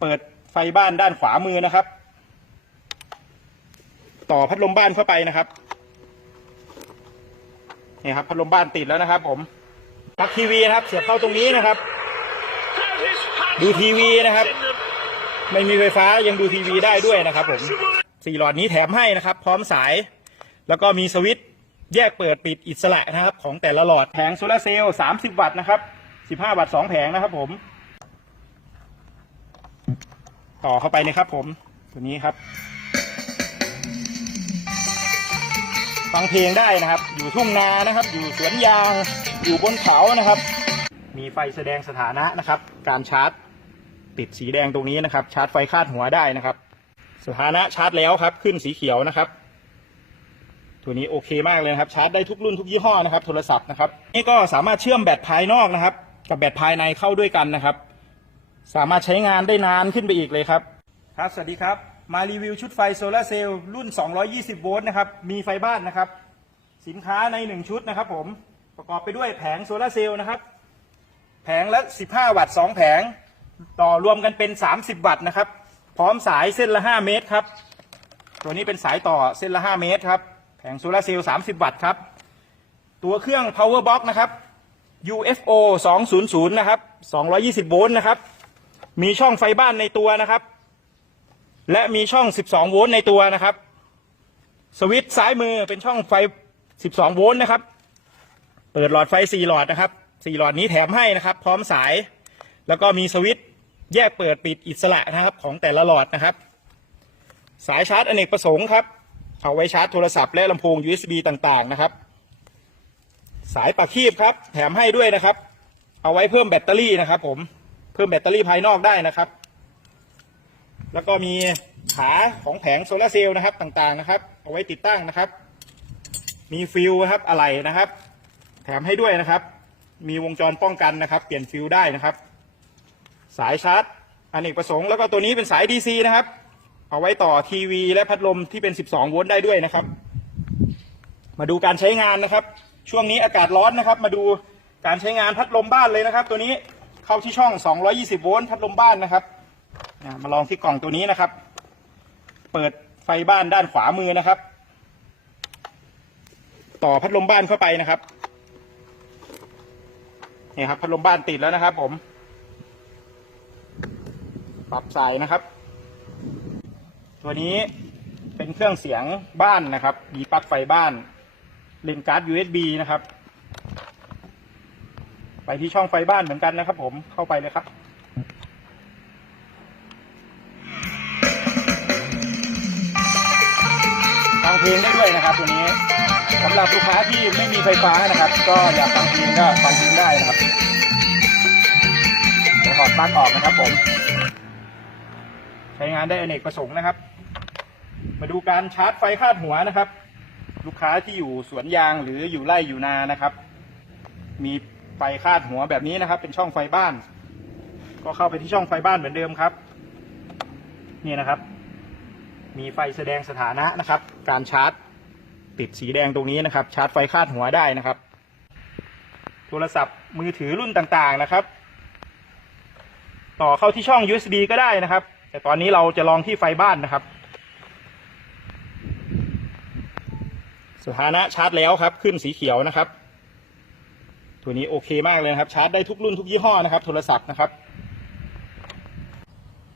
เปิดไฟบ้านด้านขวามือนะครับ ต่อพัดลมบ้านเข้าไปนะครับนี่ครับพัดลมบ้านติดแล้วนะครับ ผมปลั๊กทีวีนะครับ เสียบเข้าตรงนี้นะครับ ดูทีวีนะครับ ไม่มีไฟฟ้ายังดูทีวีได้ด้วยนะครับ ผมสี่หลอดนี้แถมให้นะครับ พร้อมสาย แล้วก็มีสวิตช์แยกเปิดปิดอิสระนะครับ ของแต่ละหลอดแผงโซลาเซลล์30 วัตต์นะครับ 15 วัตต์2แผงนะครับผม ต่อเข้าไปนะครับผมตัวนี้ครับ ฟังเพลงได้นะครับ อยู่ทุ่งนานะครับ อยู่สวนยาง อยู่บนเขานะครับ มีไฟแสดงสถานะนะครับ การชาร์จติดสีแดงตรงนี้นะครับ ชาร์จไฟคาดหัวได้นะครับ สถานะชาร์จแล้วครับ ขึ้นสีเขียวนะครับ ตัวนี้โอเคมากเลยครับ ชาร์จได้ทุกรุ่นทุกยี่ห้อนะครับ โทรศัพท์นะครับ นี่ก็สามารถเชื่อมแบตภายนอกนะครับ กับแบตภายในเข้าด้วยกันนะครับ สามารถใช้งานได้นานขึ้นไปอีกเลยครับ ครับ สวัสดีครับ มารีวิวชุดไฟโซลาเซลล์รุ่น 220 โวลต์นะครับ มีไฟบ้านนะครับ สินค้าใน 1 ชุดนะครับผม ประกอบไปด้วยแผงโซลาเซลล์นะครับ แผงละ 15 วัตต์ 2 แผง ต่อรวมกันเป็น 30 วัตต์นะครับ พร้อมสายเส้นละ 5 เมตรครับ ตัวนี้เป็นสายต่อเส้นละ 5 เมตรครับ แผงโซลาเซลล์ 30 วัตต์ครับ ตัวเครื่อง power box นะครับ UFO 200 นะครับ 220 โวลต์นะครับ มีช่องไฟบ้านในตัวนะครับ และมีช่อง 12 โวลต์ในตัวนะครับ สวิตช์ซ้ายมือเป็นช่องไฟ 12 โวลต์นะครับ เปิดหลอดไฟ 4 หลอดนะครับ 4 หลอดนี้แถมให้นะครับ พร้อมสาย แล้วก็มีสวิตช์แยกเปิดปิดอิสระนะครับ ของแต่ละหลอดนะครับ สายชาร์จอเนกประสงค์ครับ เอาไว้ชาร์จโทรศัพท์และลำโพง USB ต่างๆนะครับ สายปากคีบครับ แถมให้ด้วยนะครับ เอาไว้เพิ่มแบตเตอรี่นะครับผม พิ่มแบตเตอรี่ภายนอกได้นะครับ แล้วก็มีขาของแผงโซลาเซลล์นะครับต่างๆนะครับ เอาไว้ติดตั้งนะครับ มีฟิลครับอะไหล่นะครับ แถมให้ด้วยนะครับ มีวงจรป้องกันนะครับ เปลี่ยนฟิลได้นะครับ สายชาร์จอเนกประสงค์แล้วก็ตัวนี้เป็นสาย DC นะครับ เอาไว้ต่อทีวีและพัดลมที่เป็น 12 โวลต์ได้ด้วยนะครับ มาดูการใช้งานนะครับ ช่วงนี้อากาศร้อนนะครับ มาดูการใช้งานพัดลมบ้านเลยนะครับ ตัวนี้ เข้าที่ช่อง 220 โวลต์พัดลมบ้านนะครับมาลองที่กล่องตัวนี้นะครับ เปิดไฟบ้านด้านขวามือนะครับ ต่อพัดลมบ้านเข้าไปนะครับนี่ครับพัดลมบ้านติดแล้วนะครับ ผม ปรับสายนะครับ ตัวนี้เป็นเครื่องเสียงบ้านนะครับ มีปลั๊กไฟบ้านเลนการ์ด USB นะครับ ไปที่ช่องไฟบ้านเหมือนกันนะครับ ผมเข้าไปเลยครับฟังเพลงได้ด้วยนะครับตัวนี้สำหรับลูกค้าที่ไม่มีไฟฟ้านะครับ ก็อยากฟังเพลงก็ฟังเพลงได้นะครับเดี๋ยวถอดปลั๊กออกนะครับ ผม ใช้งานได้อเนกประสงค์นะครับ มาดูการชาร์จไฟคาดหัวนะครับ ลูกค้าที่อยู่สวนยางหรืออยู่ไร่อยู่นานะครับ มี ไฟคาดหัวแบบนี้นะครับ เป็นช่องไฟบ้าน ก็เข้าไปที่ช่องไฟบ้านเหมือนเดิมครับ นี่นะครับ มีไฟแสดงสถานะนะครับ การชาร์จ ติดสีแดงตรงนี้นะครับ ชาร์จไฟคาดหัวได้นะครับ โทรศัพท์มือถือรุ่นต่างๆนะครับ ต่อเข้าที่ช่อง USB ก็ได้นะครับ แต่ตอนนี้เราจะลองที่ไฟบ้านนะครับสถานะชาร์จแล้วครับ ขึ้นสีเขียวนะครับ ตัวนี้โอเคมากเลยนะครับ ชาร์จได้ทุกรุ่นทุกยี่ห้อนะครับ โทรศัพท์นะครับ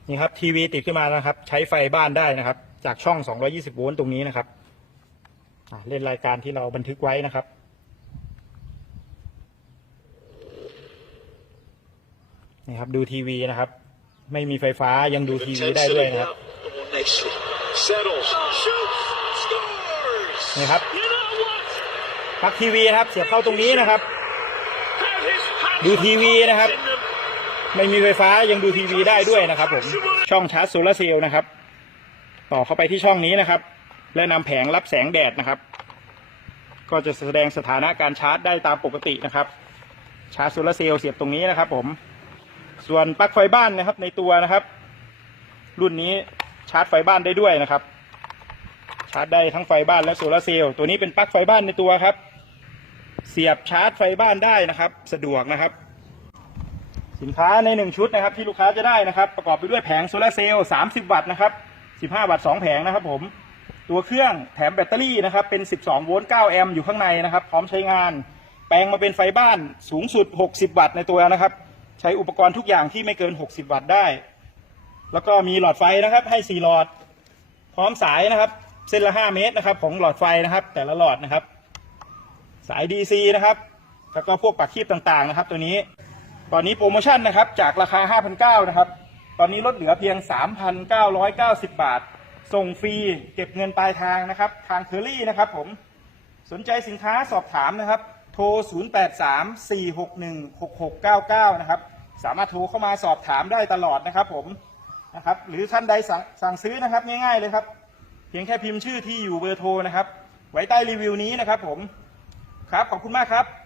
นี่ครับทีวีติดขึ้นมานะครับ ใช้ไฟบ้านได้นะครับ จากช่อง 220 โวลต์ตรงนี้นะครับเล่นรายการที่เราบันทึกไว้นะครับ นี่ครับดูทีวีนะครับ ไม่มีไฟฟ้ายังดูทีวีได้ด้วยนะครับนี่ครับปลั๊กทีวีนะครับ เสียบเข้าตรงนี้นะครับ ดูทีวีนะครับ ไม่มีไฟฟ้ายังดูทีวีได้ด้วยนะครับ ผมช่องชาร์จโซลาร์เซลล์นะครับ ต่อเข้าไปที่ช่องนี้นะครับ และนำแผงรับแสงแดดนะครับ ก็จะแสดงสถานะการชาร์จได้ตามปกตินะครับ ชาร์จโซลาร์เซลล์เสียบตรงนี้นะครับ ผม ส่วนปลั๊กไฟบ้านนะครับ ในตัวนะครับ รุ่นนี้ชาร์จไฟบ้านได้ด้วยนะครับ ชาร์จได้ทั้งไฟบ้านและโซลาร์เซลล์ตัวนี้เป็นปลั๊กไฟบ้านในตัวครับ เสียบชาร์จไฟบ้านได้นะครับ สะดวกนะครับ สินค้าในหนึ่งชุดนะครับ ที่ลูกค้าจะได้นะครับ ประกอบไปด้วยแผงโซลาร์เซลล์30 วัตต์นะครับ 15 วัตต์2แผงนะครับผมตัวเครื่องแถมแบตเตอรี่นะครับ เป็น 12 โวลต์ 9 แอมป์อยู่ข้างในนะครับ พร้อมใช้งาน แปลงมาเป็นไฟบ้านสูงสุด 60 วัตต์ในตัวนะครับ ใช้อุปกรณ์ทุกอย่างที่ไม่เกิน 60 วัตต์ได้ แล้วก็มีหลอดไฟนะครับ ให้ 4 หลอด พร้อมสายนะครับ เส้นละ 5 เมตรนะครับ ของหลอดไฟนะครับ แต่ละหลอดนะครับ สาย DC นะครับ แล้วก็พวกปากคีบต่างๆนะครับ ตัวนี้ ตอนนี้โปรโมชั่นนะครับ จากราคา 5,900นะครับ ตอนนี้ลดเหลือเพียง 3,990 บาท ส่งฟรีเก็บเงินปลายทางนะครับ ทางเคอรี่นะครับผม สนใจสินค้าสอบถามนะครับ โทร 0834616699 นะครับ สามารถโทรเข้ามาสอบถามได้ตลอดนะครับผมนะครับ หรือท่านใดสสั่งซื้อนะครับง่ายๆเลยครับ เพียงแค่พิมพ์ชื่อที่อยู่เบอร์โทรนะครับ ไว้ใต้รีวิวนี้นะครับผม ครับ ขอบคุณมากครับ